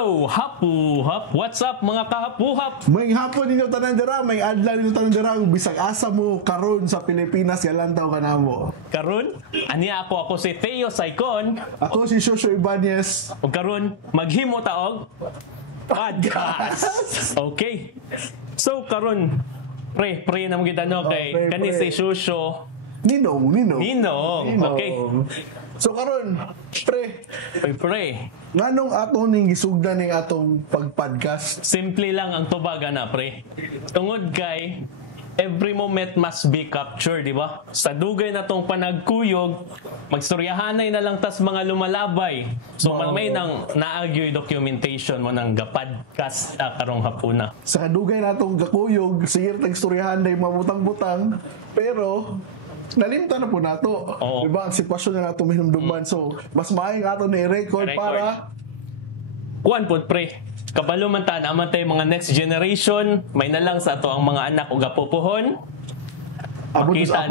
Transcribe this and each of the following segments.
Hello, Hapuhap! What's up mga kahapuhap? May hapon ninyo tanan dira, may adlaw ninyo tanan dira, bisag asa mo karon sa Pilipinas galantaw ka namo. Karon, aniya ako si Theo Saicon. Ako si Shosho Ibanez. O karon, maghimo taog podcast. Okay. So karon, pre na mo kita no kay kani si Shosho. Ninong. Okay. So karon, pre, nganong ato ning gisugdan ning atong pag-podcast? Simple lang ang tubag ana, pre. Tungod kay every moment must be captured, di ba? Sa dugay na tong panagkuyog, magstoryahanay na lang tas mga lumalabay. So may nang naagyoy documentation mo ng podcast karong hapuna. Sa kadugay natong gakuyog, sige tagstoryahan day mabutang-butang, pero nalimtan na po nato. Diba ang sitwasyon na nato hinumduman. So mas maayong ato na i-record para kuan pod pre. Kabalo man ta naman tay mga next generation, may na lang sa ato ang mga anak ug apupuhon. abot sa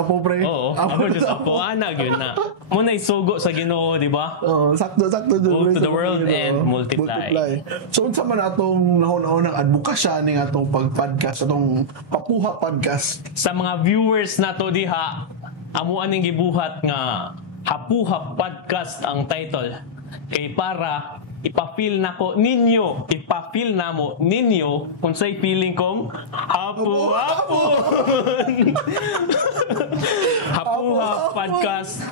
apo pre. Oo, abot sa apo anak yun na. Muna isugo sa Ginoo, di ba? Sakto Go to the world and multiply. So unsa man atong nahon-nahon ng advokasya ning atong pag-podcast, atong Hapuhap podcast. Sa mga viewers nato diha, amo aning gibuhat nga Hapuhap podcast ang title. Kay para ipa-feel namo ninyo kung sa'y feeling kong hapu-hapon. Hapuhap podcast.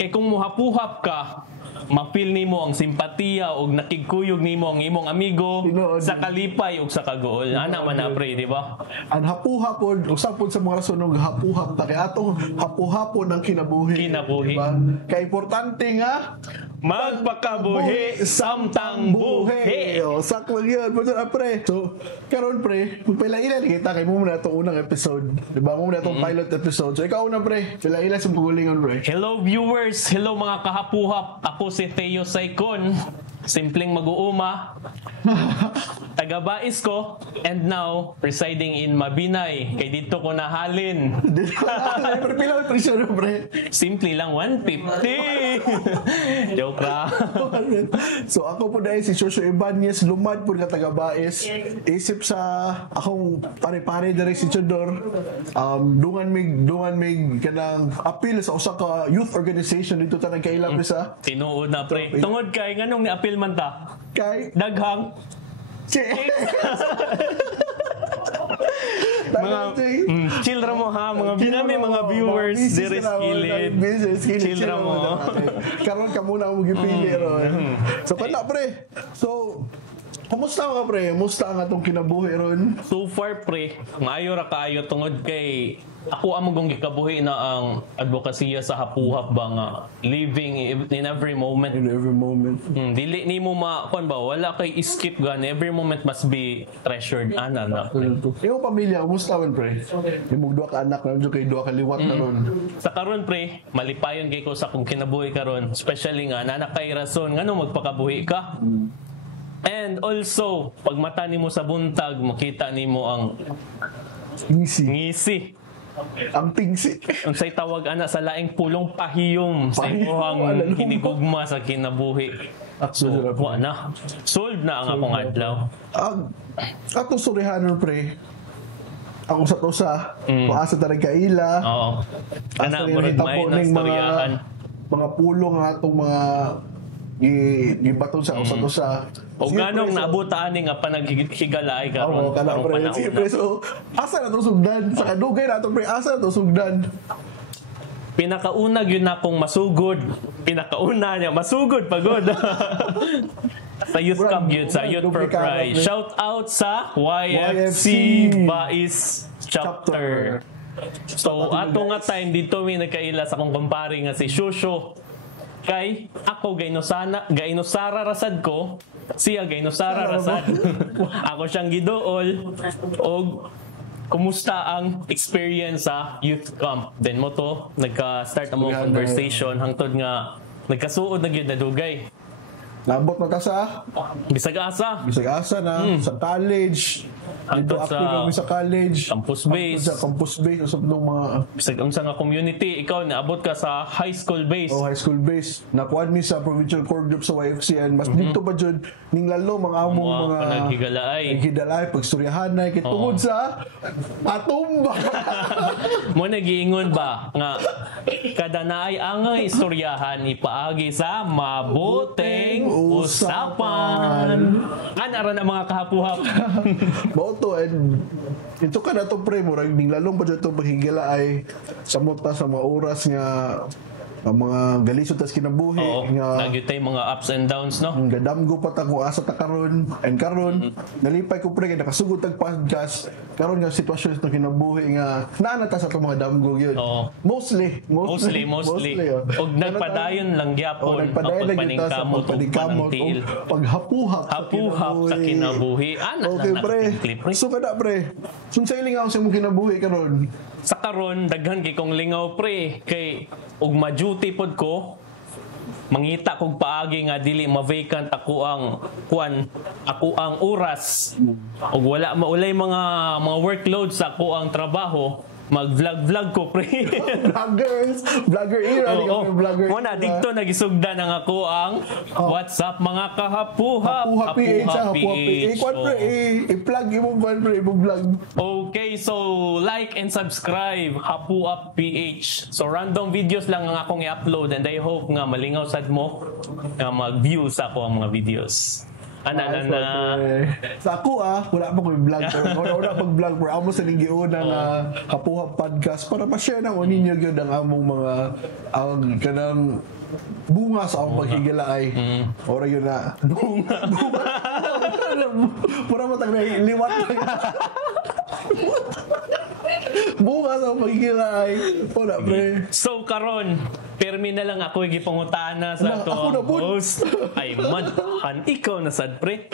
Kay kung muhapuhap ka, ma-feel nimo ang simpatiya o nakigkuyog nimo ang imong amigo sa kalipay o sa kagool. Ana man na pre, di ba? Ang hapuhapon, usapon sa mga rasunog hapuhap ta kay atong hapuhapon ang kinabuhi. Diba? Kay importante nga magpakabuhi samtang buhi. Sakto yun. Pre. So, karon pre, magpailan kita kay mo muna itong unang episode. Diba? Mo muna itong pilot episode. So, ikaw na pre. Pailan sa pagulingon pre. Hello viewers. Hello mga kahapuhap. Ako si Theo Saicon. Simpleng mag-uuma. Taga-Bais ko. And now, residing in Mabinay. Kay dito ko nahalin. Pero pila ang presyo na pre? Simple lang, 150. Joke lang. So ako po dahil si Shosho Ibanez, lumad po ka taga-Bais. Isip sa akong pare-pare dahil si Chodor. Dungan mig kanang appeal sa usa ka youth organization dito tanang kailang sa. Tinuod na pre. Tungod kay nganong ni appeal man ta? Kay daghang mga chill ra mo ha mga binami mga viewers dire skilled chill ra mo karon ka muna mo gipili ron so kana pre so kumusta ka pre? Kumusta ang atong kinabuhi ron? So far pre, maayo ra kaayo tungod kay ako among gikabuhi na ang advokasya sa hapuhap ba nga living in every moment. In every moment. Dili nimo kuan ba wala kay skip gan every moment must be treasured ana na. Imo pamilya kumusta man pre? Imong duha ka anak na kay duha ka liwat na ron. Sa karon pre, malipayon kay ko sa kung kinabuhi karon, especially nga nanak kay rason ngano magpakabuhi ka. And also, pag mata nimo sa buntag, makita nimo ang ngisi. Ang tingsi. Ang say tawag ana sa laing pulong pahiyom sa imong hinigugma sa kinabuhi. So, na. Solved na ang akong adlaw. Ato surihanon pre. Ako sa tosa, paasa talaga ila. Oo. Ana murag may nastoryahan. Mga pulong atong mga gibaton sa usa tosa. O ganong naabutaan nga panaghigalay karon. Oo, kana pre. Sige, so asa na to sugdan? Sa kadugay na to pre, asa na to sugdan? Pinakauna gyud na akong masugod. Masugod pagod. Sa youth camp yun, sa Youth for Christ. Shout out sa YFC Bais chapter. So ato nga time dito mi nagkaila sa akong kumpare nga si Shosho. Kay ako gainosara rasad ko, siya gainosara rasad. Ako siyang giduol og kumusta ang experience sa youth camp. Then mo to nagka-start ang mga conversation hangtod nga nagkasuod na gyud na dugay. Nabot na ta sa Bisag asa. bisag asa na sa college. Dito Hangtod active kami sa college. campus Hangtod base. sa campus base usab ng mga Bisag unsa nga community, ikaw naabot ka sa high school base. high school base. Nakuan mi sa provincial core group sa YFC and mas dito pa jud ning lalo mga among mga Panaghigalaay. higidalay pagstoryahanay kay tungod sa patumba. Mo nagiingon ba nga kada naay angay istoryahan ipaagi sa mabuting usapan. Ana ra na mga kahapuhap. Mao to and ito ka na to pre mo ning lalong pa jud to paghigala ay samot ta sa mga oras nga ang mga galisod tas kinabuhi Oo, nga nagyutay mga ups and downs, no? gadamgo pa ta kung asa ta karon and karon nalipay ko pre kay nakasugod tag podcast karon nga sitwasyon sa kinabuhi nga naa ta sa itong mga damgo yun. Oo. Mostly. Mostly. oh. Og nagpadayon lang gyapon nagpadayon ang lang kita sa pagpaningkamot ug pagpaningkamot panangtiil. o paghapuhap Hapuhap sa kinabuhi. Ana Okay na pre. clip. So kada pre. Sunsailing ako sa imong kinabuhi karon. Sa karon daghan kay kong lingaw pre kay ug ma-duty pod ko mangita kog paagi nga dili ma-vacant ako ang oras ug wala maulay mga workload sa ako ang trabaho mag-vlog ko pre. Vlogger era. Di Oo. kami vlogger Muna era. dito nagisugda ng ako ang WhatsApp mga kahapuhap. Hapuha PH. Hapuha PH. Kwan pre. I-plug imong kwan pre. Imong vlog. Okay, so like and subscribe Hapuap PH. So random videos lang ang akong i-upload and I hope nga malingaw sad mo nga mag-view sa ako ang mga videos. Ana na na. Sa ako wala pa ko vlog. Wala pag-vlog bro. Amo sa ningiuna nga Hapuha podcast para ma-share nang ninyo gyud ang among mga ang kanang bunga sa akong paghigalaay. Ora yun na. Bunga. Pura mo tag liwat. Bunga sa akong paghigalaay. Ora pre. So karon, permi na lang ako gipangutana sa Ako to na po. host. Ay man, ikaw na sad pre.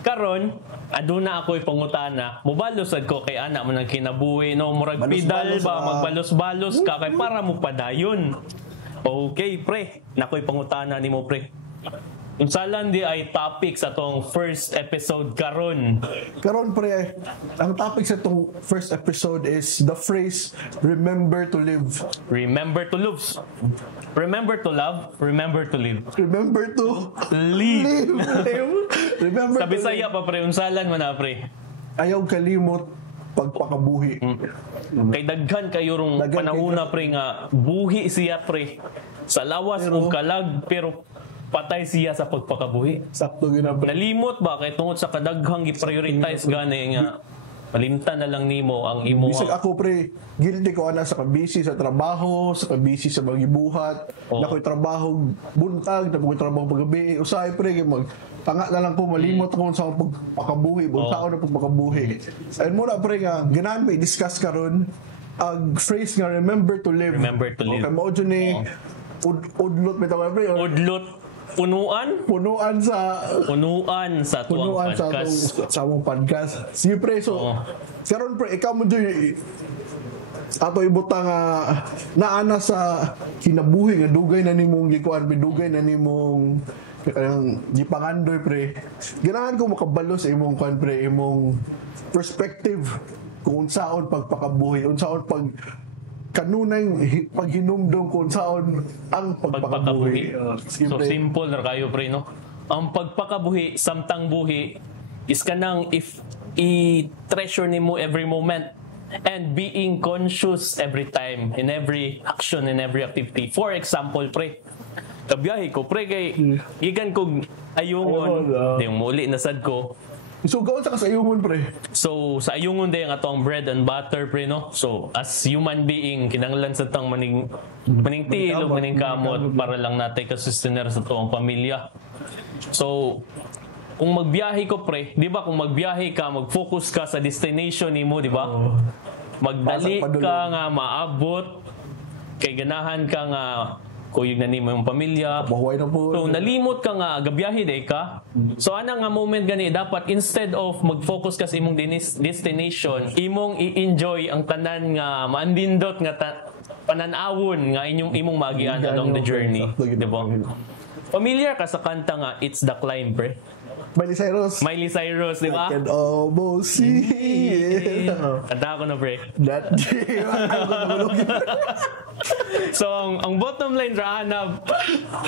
Karon, aduna ako ipangutana. Mubalo sad ko kay ana mo nang kinabuhi no murag pidal Balos-balos, ba magbalos-balos ka kay para mo padayon. Okay pre, nakoy pangutana nimo pre. Unsalan di ay topic sa tong first episode karon. Karon pre, ang topic sa itong first episode is the phrase remember to live. Remember to love. Remember to love, remember to live. Remember to Live. live. Remember Sa to Bisaya live. pa pre, unsalan mo na pre. Ayaw kalimot pagpakabuhi. Kay daghan kayo rong Daghan panahuna pre nga buhi siya pre. Sa lawas Pero- ug kalag pero patay siya sa pagpakabuhi. Sakto yun na pre. Nalimot ba kay tungod sa kadaghang gi-prioritize gani nga malimtan na lang nimo ang imo. Bisag ako pre, guilty ko ana sa kabisi sa trabaho, sa kabisi sa magibuhat. Oo. Na ko'y trabaho buntag, na ko'y trabaho paggabi. Usahay pre, kay mag tanga na lang ko, malimot ko sa pagpakabuhi. Buntao na pagpakabuhi. And muna pre nga, ganahan may discuss karon ang phrase nga remember to live. Remember to live. Okay, mao dyan ni udlot may tawag pre. Udlot punuan Punuan sa tuwang sa podcast. among podcast. Sige pre, so Oo. karon pre, ikaw mo dyan ato ibutang naana sa kinabuhi nga dugay na nimong gikuan, dugay na nimong kanang gipangandoy pre. Ganahan ko makabalo sa imong kuan pre, imong perspective kung unsaon pagpakabuhi, unsaon pag kanunay paghinumdum kung unsaon ang pagpakabuhi. Sige, So pre. simple ra kayo pre no. Ang pagpakabuhi samtang buhi is kanang if i-treasure nimo every moment and being conscious every time in every action in every activity. For example pre, kabiyahe ko pre kay gigan kog ayungon, yung muli nasad ko. So, gawin sa kasayungon, pre. So sa ayungon day ang atong bread and butter pre no. So as human being kinahanglan sa tang maning tiil o maning kamot para lang natay ka-sustainer sa tuong pamilya. So kung magbiyahe ko pre, di ba kung magbiyahe ka, mag-focus ka sa destination nimo, di ba? Magdali Pasag ka nga maabot kay ganahan ka nga kuyog na nimo yung pamilya. Mahuway na po. So nalimot ka nga gabiyahe day ka. So ana nga moment gani dapat instead of mag-focus ka sa imong destination, imong i-enjoy ang tanan nga maandindot nga panan-awon nga imong magian along the journey, di ba? Familiar ka sa kanta nga It's the Climb, pre? Miley Cyrus. Miley Cyrus, di ba? I can almost see it. Kanta ko na, pre. That day. So, ang bottom line na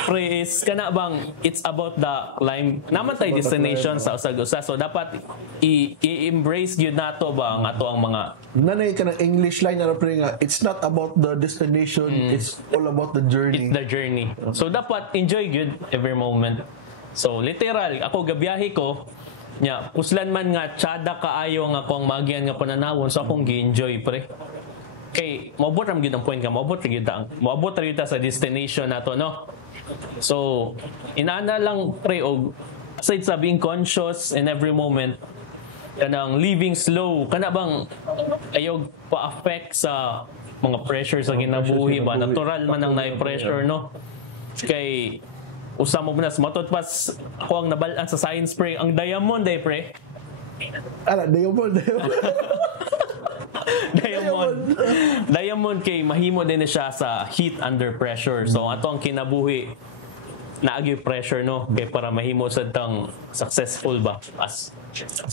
pre is kana bang it's about the climb. Naman tayo destination sa usag-usa. So, dapat i-embrace yun nato ba ang ato ang mga nanay ka ng English line na pre nga, it's not about the destination, it's all about the journey. It's the journey. So, dapat enjoy good every moment. So, literal, ako gabiyahe ko, kuslan man nga, tsada kaayo nga akong magian nga pananawon, so akong gi-enjoy, pre. Kay, maabot ram gyud ang point ka, maabot rin sa destination nato, no? So, inaana lang, pre, og aside sa being conscious in every moment, kanang living slow, kana bang ayaw pa-affect sa mga pressure sa kinabuhi ba? Natural man ang na-pressure, no? Kay, usam mo na, matot pas ako ang nabalaan sa science, pre. Ang diamond, pre. Diamond kay mahimo din siya sa heat under pressure. So ato ang kinabuhi naagi pressure, no, kay para mahimo sad tang successful ba as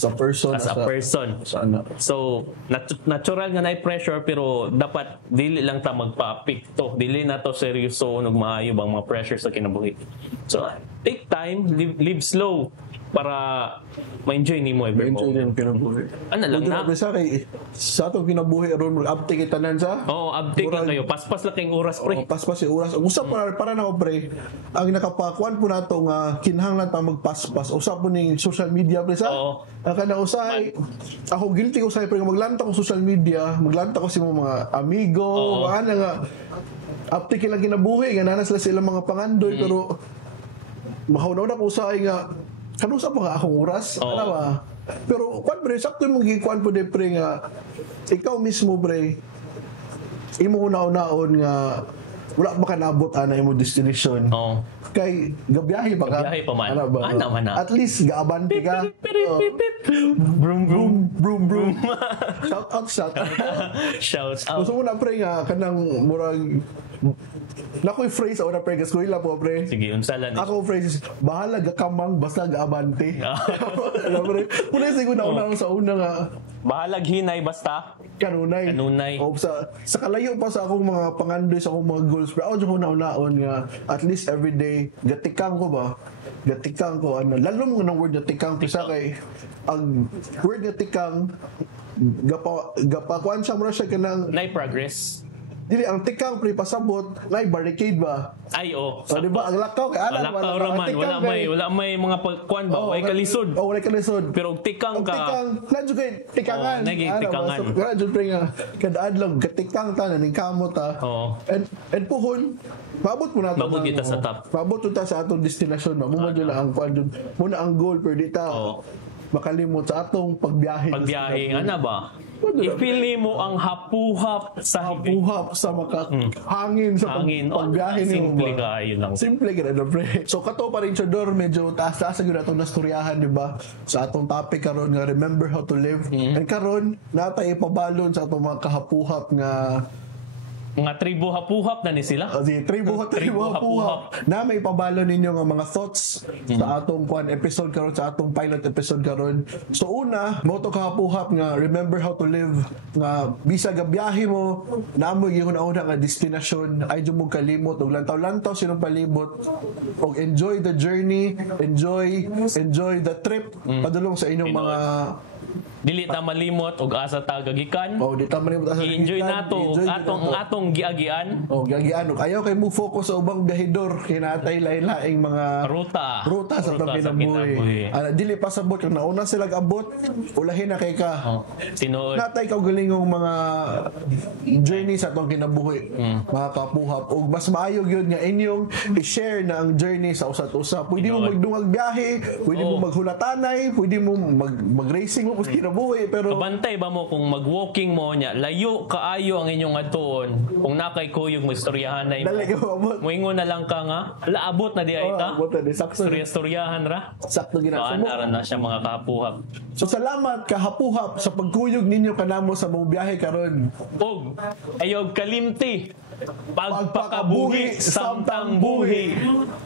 a person. So natural nga na pressure, pero dapat dili lang ta magpa-apekto, dili na to seryoso ug maayo bang mga pressure sa kinabuhi. So take time, live slow para ma-enjoy nimo every moment. Enjoy din kinabuhi. Ano lang na? Sa atong kinabuhi aron mag-uptake tanan sa. Uptake lang kayo. Paspas lang kayong oras, pre. Paspas yung oras. Usap para na ko, pre. Ang nakapakuan po nato nga kinahanglan ta magpaspas. Usap po ning social media, pre, sa. Ang kana usay, ako guilty usay, pre, maglanta ko social media, maglanta ko sa mga amigo, ana nga uptake lang kinabuhi, nga nanas sila mga pangandoy, pero mahunaw na ko usay nga kanusa pa nga akong oras, ano ba? Pero, pre, sakto yung magigikuan po, pre, nga, ikaw mismo, pre, imo una-unaon nga, wala ba ka nabot na yung destination? Kay, gabiyahe pa ka? Gabiyahe pa man. Ano ba? At least, gaabante ka. Broom, broom. Broom, broom. Shout out. Shout out. Gusto mo na, pre, nga, kanang murag, nakoy phrase sa una, pre, gas ko ila po, pre. Sige, unsalan. Ako, phrase, bahala gakamang, basta gaabante. Pre, muna siguro na sa una nga, bahalag hinay basta kanunay. O sa kalayo pa sa akong mga pangandoy, sa akong mga goals, pero ako na unaon nga at least every day gatikang ko ba? Gatikang ko ano, lalo mo ng word gatikang sa kay ang word gatikang gapakuan siya mo siya kanang nay progress. Dili ang tikang pre pasabot, nay barricade ba? Ay di ba ang lakaw kay wala may mga pagkuan ba, way kalisod. Wala kalisod. Pero tikang ka. Nadyo kay tikangan. Tikangan. Nadyo pre nga kada adlaw gatikang ta ning kamot ta. And puhon maabot mo na maabot kita sa top. Maabot ta sa atong destination ba. Mo na ang kuan muna ang goal per dita. Makalimot sa atong pagbiyahe. Ana ba? I-feel mo ang hapuhap sa makahangin sa pagbiyahe nimo. Simple kayo lang. Simple ka na, pre. So kato pa rin siya, medyo taas-taas sa atong nasturyahan, di ba? Sa atong topic karon nga remember how to live. And karon natay ipabalon sa atong mga kahapuhap nga mga tribo hapuhap na ni sila. Tribo hapuhap. Na may pabalo ninyo nga mga thoughts sa atong episode karon, sa atong pilot episode karon. So una, mo to kahapuhap nga remember how to live, nga bisag gabiyahe mo namo gyud una nga destination, ay jud mo kalimot og lantaw-lantaw sinong palibot, og enjoy the journey, enjoy the trip padulong sa inyong mga dili ta malimot og asa ta gagikan. Di ta malimot asa gagikan. Enjoy nato atong giagian. Giagian. Ayaw kay mo focus sa ubang gahidor, kinatay lain-laing mga ruta sa kinabuhi. Dili pasabot kung nauna sila abot, ulahin na kay ka. Tinuod. Natay ka galingong mga journey sa atong kinabuhi. Mga kapuhap. Og mas maayo gyud nga inyong i-share na ang journey sa usat-usa. Pwede mo magdungag biyahe, pwede mo maghulatanay, pwede mo mag-racing mo kung kinabuhi pero Kabantay ba mo kung mag-walking mo niya, layo kaayo ang inyong atuon. Kung nakay kuyog magstoryahan na dali ka mabot. Moingon na lang ka nga, laabot na di ay ka. Abot na di sakto. Storya-storyahan ra. Sakto So, ginasa mo. anara na siya mga kapuhap. So salamat kahapuhap sa pagkuyog ninyo kanamo sa mong biyahe karon. Og, ayog kalimti. Pagpakabuhi, samtang buhi.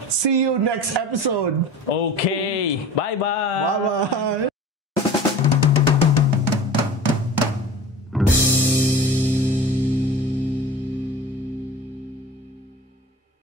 See you next episode. Okay. Bye-bye. Bye-bye.